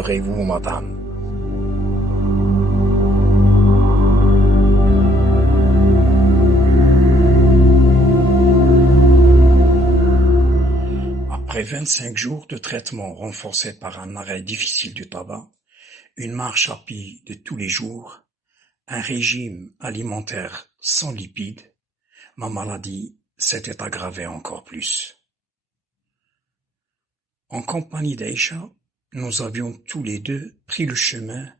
Rassurez-vous, madame. Après 25 jours de traitement renforcé par un arrêt difficile du tabac, une marche à pied de tous les jours, un régime alimentaire sans lipides, ma maladie s'était aggravée encore plus. En compagnie d'Aïcha, nous avions tous les deux pris le chemin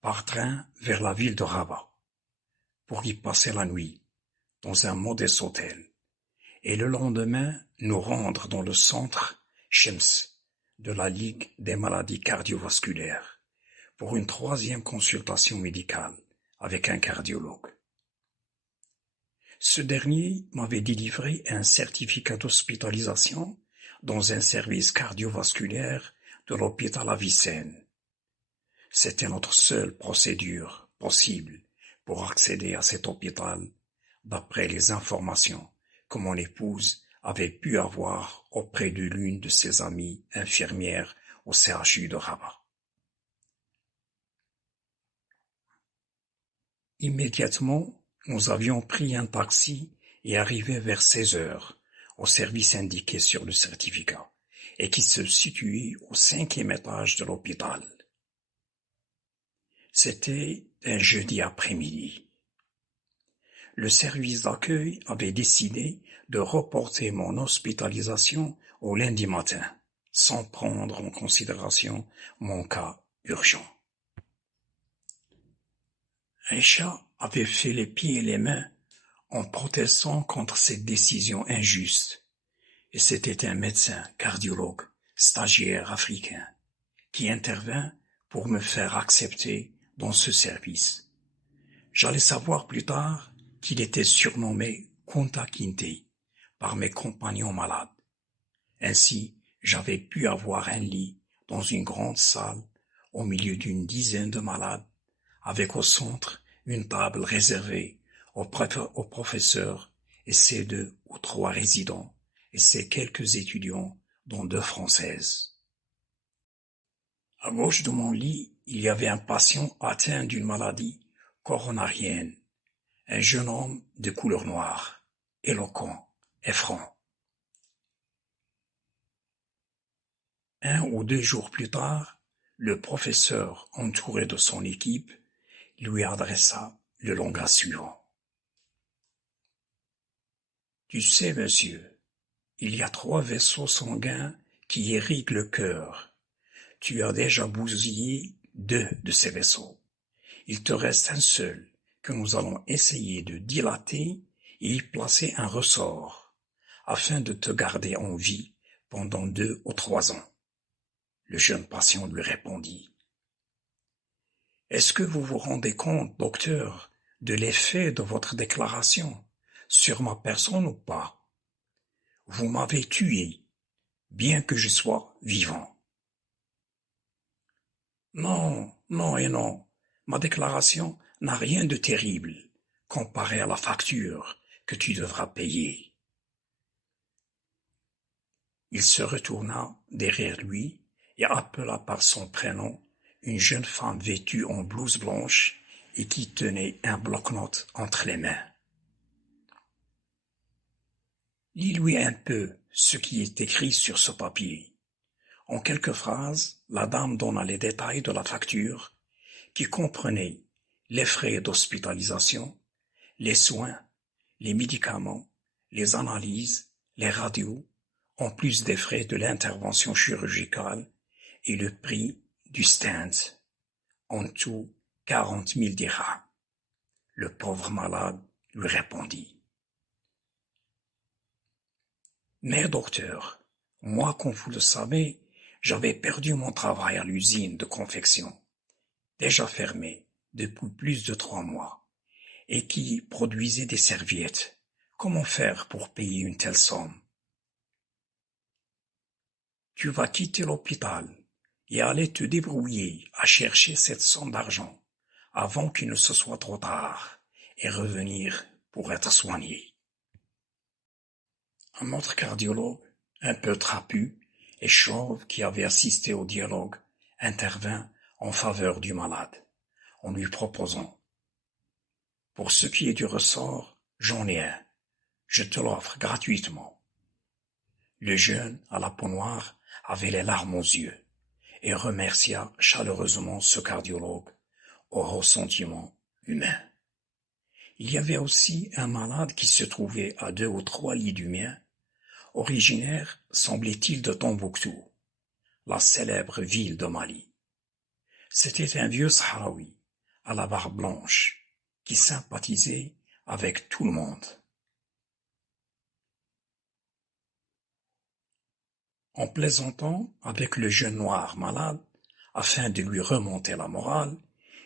par train vers la ville de Rabat, pour y passer la nuit, dans un modeste hôtel, et le lendemain nous rendre dans le centre Shems de la Ligue des maladies cardiovasculaires, pour une 3e consultation médicale avec un cardiologue. Ce dernier m'avait délivré un certificat d'hospitalisation dans un service cardiovasculaire de l'hôpital Avicenne. C'était notre seule procédure possible pour accéder à cet hôpital, d'après les informations que mon épouse avait pu avoir auprès de l'une de ses amies infirmières au CHU de Rabat. Immédiatement, nous avions pris un taxi et arrivé vers 16 heures au service indiqué sur le certificat et qui se situait au 5e étage de l'hôpital. C'était un jeudi après-midi. Le service d'accueil avait décidé de reporter mon hospitalisation au lundi matin, sans prendre en considération mon cas urgent. Aïcha avait fait les pieds et les mains en protestant contre cette décision injuste, et c'était un médecin cardiologue, stagiaire africain, qui intervint pour me faire accepter dans ce service. J'allais savoir plus tard qu'il était surnommé Kunta Kinte par mes compagnons malades. Ainsi, j'avais pu avoir un lit dans une grande salle au milieu d'une dizaine de malades, avec au centre une table réservée aux professeurs et ses 2 ou 3 résidents et ses quelques étudiants, dont 2 Françaises. À gauche de mon lit, il y avait un patient atteint d'une maladie coronarienne, un jeune homme de couleur noire, éloquent et franc. 1 ou 2 jours plus tard, le professeur, entouré de son équipe, lui adressa le langage suivant. « Tu sais, monsieur, il y a 3 vaisseaux sanguins qui irriguent le cœur. Tu as déjà bousillé 2 de ces vaisseaux. Il te reste un seul que nous allons essayer de dilater et y placer un ressort, afin de te garder en vie pendant 2 ou 3 ans. » Le jeune patient lui répondit. « Est-ce que vous vous rendez compte, docteur, de l'effet de votre déclaration sur ma personne ou pas? Vous m'avez tué, bien que je sois vivant. » « Non, non et non, ma déclaration n'a rien de terrible comparé à la facture que tu devras payer. » Il se retourna derrière lui et appela par son prénom une jeune femme vêtue en blouse blanche et qui tenait un bloc-notes entre les mains. « Lis-lui un peu ce qui est écrit sur ce papier. » En quelques phrases, la dame donna les détails de la facture, qui comprenaient les frais d'hospitalisation, les soins, les médicaments, les analyses, les radios, en plus des frais de l'intervention chirurgicale et le prix du stent, en tout 40 000 dirhams. Le pauvre malade lui répondit. « Mais docteur, moi, comme vous le savez, j'avais perdu mon travail à l'usine de confection, déjà fermée depuis plus de 3 mois, et qui produisait des serviettes. Comment faire pour payer une telle somme? Tu vas quitter l'hôpital et aller te débrouiller à chercher cette somme d'argent avant qu'il ne se soit trop tard et revenir pour être soigné. » Un autre cardiologue, un peu trapu et chauve qui avait assisté au dialogue, intervint en faveur du malade, en lui proposant: pour ce qui est du ressort, j'en ai un, je te l'offre gratuitement. Le jeune à la peau noire avait les larmes aux yeux et remercia chaleureusement ce cardiologue au ressentiment humain. Il y avait aussi un malade qui se trouvait à 2 ou 3 lits du mien, originaire, semblait-il, de Tombouctou, la célèbre ville de Mali. C'était un vieux Sahraoui, à la barbe blanche, qui sympathisait avec tout le monde. En plaisantant avec le jeune noir malade, afin de lui remonter la morale,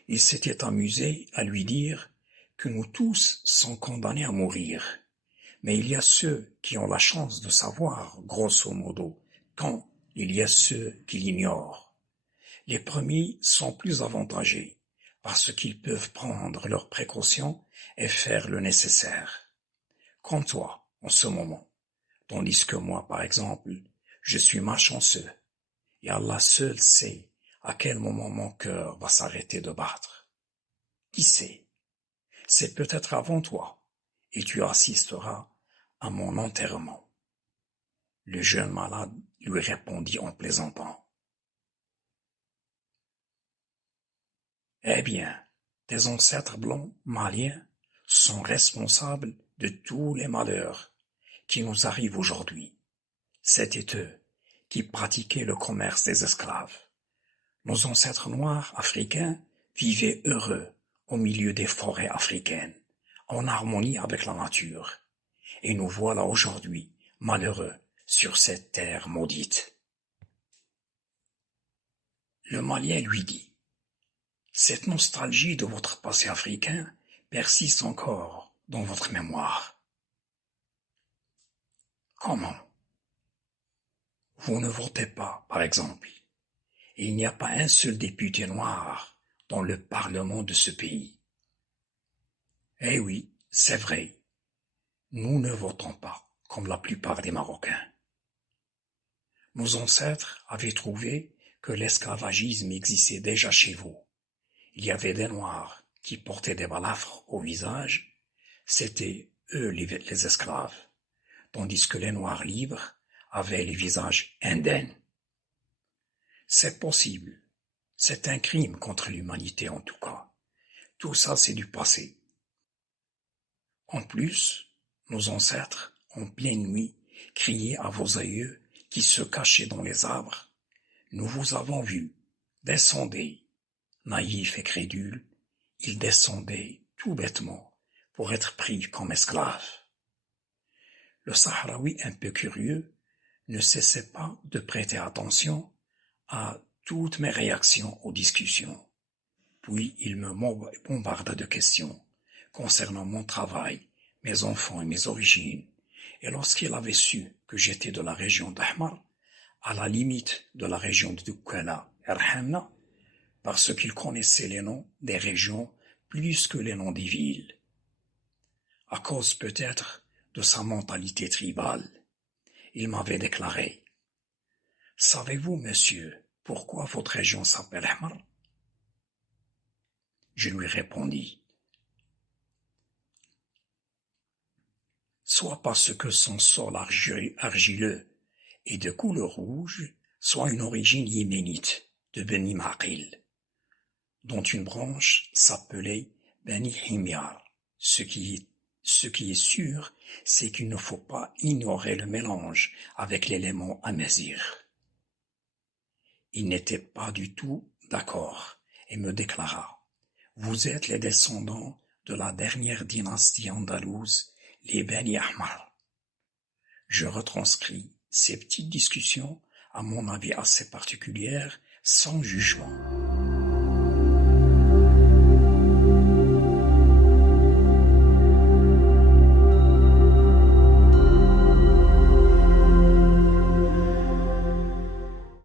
il s'était amusé à lui dire que nous tous sommes condamnés à mourir, mais il y a ceux qui ont la chance de savoir, grosso modo, quand il y a ceux qui l'ignorent. Les premiers sont plus avantagés, parce qu'ils peuvent prendre leurs précautions et faire le nécessaire. Comme toi, en ce moment, tandis que moi, par exemple, je suis malchanceux, et Allah seul sait à quel moment mon cœur va s'arrêter de battre. Qui sait? C'est peut-être avant toi, et tu assisteras à mon enterrement. Le jeune malade lui répondit en plaisantant: eh bien, tes ancêtres blancs maliens sont responsables de tous les malheurs qui nous arrivent aujourd'hui. C'étaient eux qui pratiquaient le commerce des esclaves. Nos ancêtres noirs africains vivaient heureux au milieu des forêts africaines, en harmonie avec la nature. Et nous voilà aujourd'hui malheureux sur cette terre maudite. Le Malien lui dit: cette nostalgie de votre passé africain persiste encore dans votre mémoire. Comment? Vous ne votez pas, par exemple, et il n'y a pas un seul député noir dans le Parlement de ce pays. Eh oui, c'est vrai, nous ne votons pas, comme la plupart des Marocains. Nos ancêtres avaient trouvé que l'esclavagisme existait déjà chez vous. Il y avait des Noirs qui portaient des balafres au visage, c'étaient eux les esclaves, tandis que les Noirs libres avaient les visages indemnes. C'est possible, c'est un crime contre l'humanité en tout cas. Tout ça, c'est du passé. En plus, nos ancêtres, en pleine nuit, criaient à vos aïeux qui se cachaient dans les arbres: nous vous avons vus, descendez. Naïfs et crédules, ils descendaient tout bêtement pour être pris comme esclaves. Le Sahraoui, un peu curieux, ne cessait pas de prêter attention à toutes mes réactions aux discussions. Puis il me bombarda de questions concernant mon travail, mes enfants et mes origines, et lorsqu'il avait su que j'étais de la région d'Ahmar, à la limite de la région de Doukkala et Rhamna, parce qu'il connaissait les noms des régions plus que les noms des villes. À cause peut-être de sa mentalité tribale, il m'avait déclaré: savez-vous, monsieur, pourquoi votre région s'appelle Ahmar? Je lui répondis: soit parce que son sol argileux est de couleur rouge, soit une origine yéménite de Beni Maqil, dont une branche s'appelait Beni Himyar. Ce qui est sûr, c'est qu'il ne faut pas ignorer le mélange avec l'élément amazigh. Il n'était pas du tout d'accord et me déclara: vous êtes les descendants de la dernière dynastie andalouse, les Beni Ahmar. Je retranscris ces petites discussions, à mon avis assez particulières, sans jugement.